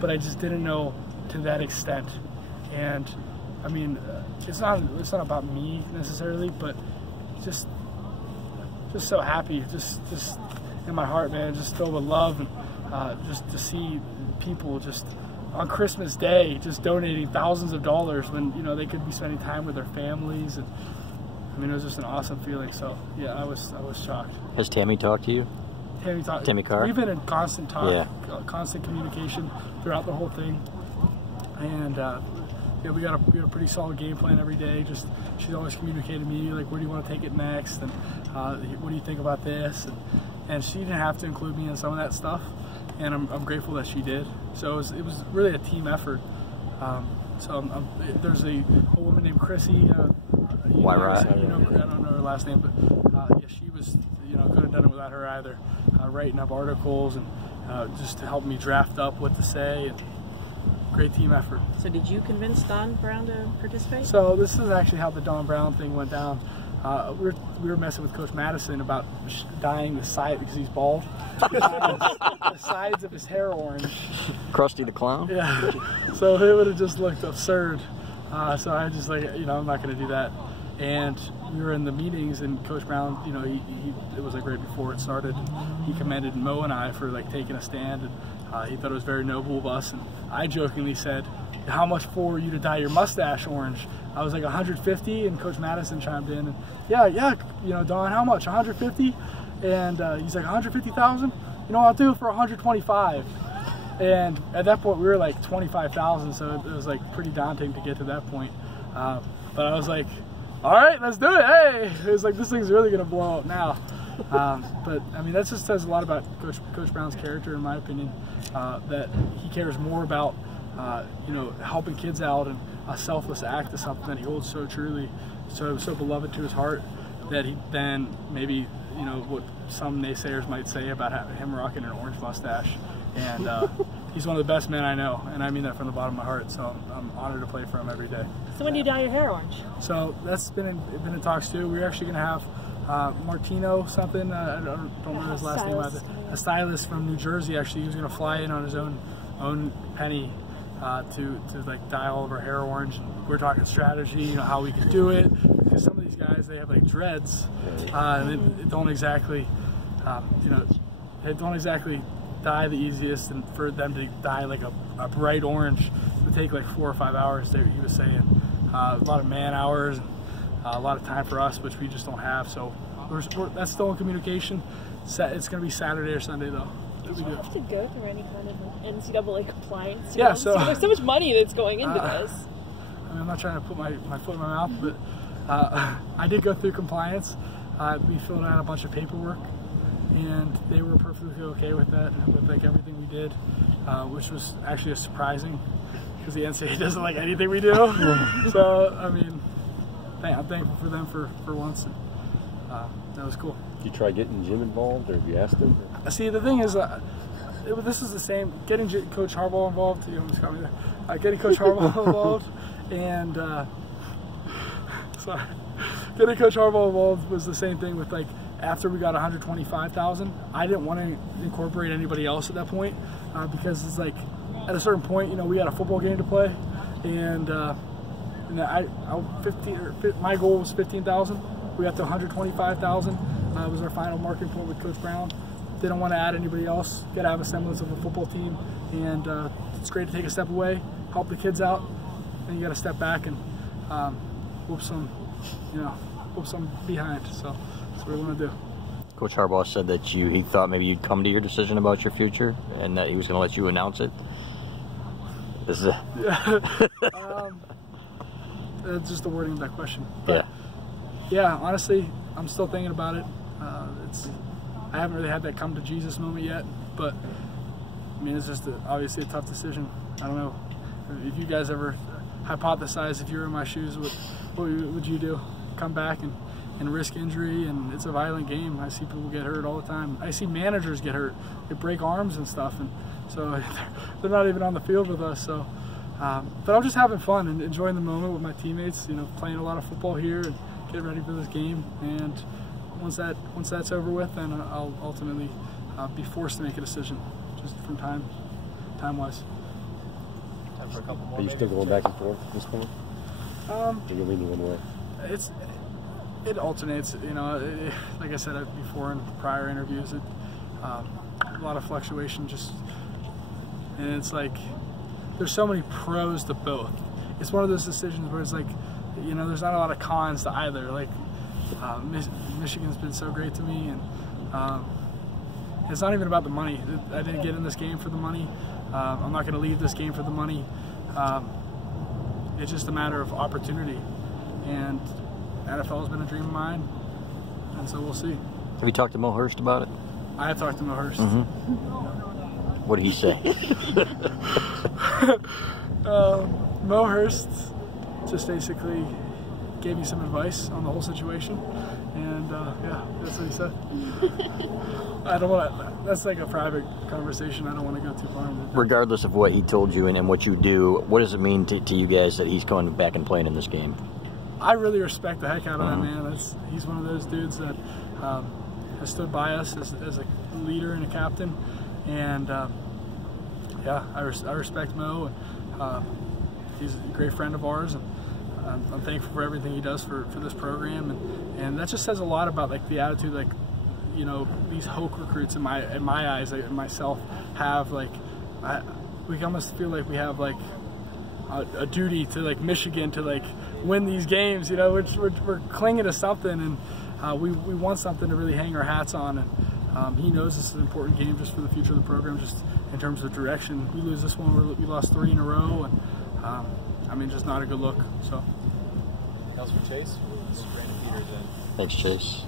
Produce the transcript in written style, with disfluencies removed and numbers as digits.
but I just didn't know to that extent. And I mean, it's not about me necessarily, but just so happy, just in my heart, man, just filled with love, and just to see people just on Christmas Day just donating thousands of dollars when, you know, they could be spending time with their families. And I mean, it was just an awesome feeling. So yeah, I was shocked. Has Tammy talked to you? Tammy Carr? We've been in constant talk, constant communication throughout the whole thing. And yeah, we got a pretty solid game plan every day. Just she's always communicated to me, like, where do you want to take it next, and what do you think about this? And she didn't have to include me in some of that stuff, and I'm grateful that she did. So it was really a team effort. There's a woman named Chrissy. Why? I don't know her last name, but yeah, she was, you know, couldn't have done it without her either. Writing up articles and just to help me draft up what to say. And great team effort. So did you convince Don Brown to participate? So this is actually how the Don Brown thing went down. We were messing with Coach Madison about dyeing the side, because he's bald, the sides of his hair orange. Krusty the Clown? Yeah. So it would have just looked absurd. So I just, like, you know, I'm not going to do that. And we were in the meetings, and Coach Brown, you know, it was like right before it started, he commended Mo and I for, like, taking a stand, and he thought it was very noble of us. And I jokingly said, how much for you to dye your mustache orange? I was like 150, and Coach Madison chimed in, and yeah, you know, Don, how much? 150? And he's like, 150,000? You know, I'll do it for 125. And at that point, we were like 25,000, so it was like pretty daunting to get to that point. But I was like, all right, let's do it. Hey, it was like, this thing's really gonna blow up now. But I mean, that just says a lot about Coach Brown's character, in my opinion. That he cares more about you know, helping kids out, and a selfless act is something that he holds so truly, so beloved to his heart, that he then maybe, you know, what some naysayers might say about him rocking an orange mustache. And he's one of the best men I know, and I mean that from the bottom of my heart. So I'm honored to play for him every day. So when do you dye your hair orange? So that's been in talks too. We're actually going to have Martino something. I don't remember his last name either. A stylist from New Jersey. Actually, he was going to fly in on his own penny to like dye all of our hair orange. And we're talking strategy, you know, how we could do it, because some of these guys, they have like dreads, and it don't exactly, you know, it don't exactly dye the easiest, and for them to dye like a bright orange would take like 4 or 5 hours. He was saying a lot of man hours, and a lot of time for us, which we just don't have. So that's still in communication. It's going to be Saturday or Sunday though. Do you have to go through any kind of NCAA compliance? Yeah, so there's so much money that's going into this. I mean, I'm not trying to put my foot in my mouth, but I did go through compliance. We filled out a bunch of paperwork, and they were perfectly okay with that, with like everything we did, which was actually surprising, because the NCAA doesn't like anything we do. So I mean, I'm thankful for them for once. And, that was cool. Did you try getting Jim involved, or have you asked him? See, the thing is, this is the same. Getting Coach Harbaugh involved, you almost got me there. Getting Coach Harbaugh involved, and sorry, getting Coach Harbaugh involved was the same thing with, like, after we got 125,000. I didn't want to incorporate anybody else at that point, because it's like at a certain point, you know, we had a football game to play, and my goal was 15,000. We got to 125,000. Was our final marking point with Coach Brown. Didn't want to add anybody else. Got to have a semblance of a football team, and it's great to take a step away, help the kids out, and you got to step back and whoop some behind. So that's what we want to do. Coach Harbaugh said that he thought maybe you'd come to your decision about your future, and that he was going to let you announce it. This is it's just the wording of that question. But, yeah, honestly, I'm still thinking about it. I haven't really had that come to Jesus moment yet, but I mean, it's just obviously a tough decision. I don't know if you guys ever hypothesize, if you were in my shoes, what would you do? Come back and risk injury, and it's a violent game. I see people get hurt all the time. I see managers get hurt. They break arms and stuff, and so they're not even on the field with us. So, but I'm just having fun and enjoying the moment with my teammates. You know, playing a lot of football here and getting ready for this game. And once that's over with, then I'll ultimately be forced to make a decision, just from time. time-wise. Time for a couple more. Are you still going back and forth at this point? Or you're leaning one way? It alternates, you know. Like I said before in prior interviews, a lot of fluctuation. And it's like there's so many pros to both. It's one of those decisions where it's like, you know, there's not a lot of cons to either. Like Michigan's been so great to me, and it's not even about the money. I didn't get in this game for the money. I'm not going to leave this game for the money. It's just a matter of opportunity, and NFL has been a dream of mine, and so we'll see. Have you talked to Mo Hurst about it? I have talked to Mo Hurst. What did he say? Mo Hurst just basically gave me some advice on the whole situation, and yeah, that's what he said. I don't want to. That's like a private conversation. I don't want to go too far into that. Regardless of what he told you and what you do, what does it mean to you guys that he's going back and playing in this game? I really respect the heck out of that man. He's one of those dudes that has stood by us as a leader and a captain, and yeah, I respect Mo. He's a great friend of ours, and I'm thankful for everything he does for this program, and that just says a lot about like the attitude, like, you know, these Hoke recruits in my eyes, like, myself, have like we almost feel like we have like a duty to like Michigan to like win these games, you know. We're clinging to something, and we want something to really hang our hats on, and he knows this is an important game just for the future of the program, just in terms of direction. We lose this one, we lost 3 in a row, and I mean, just not a good look. So else for Chase? This is Brandon Peters in. Thanks, Chase.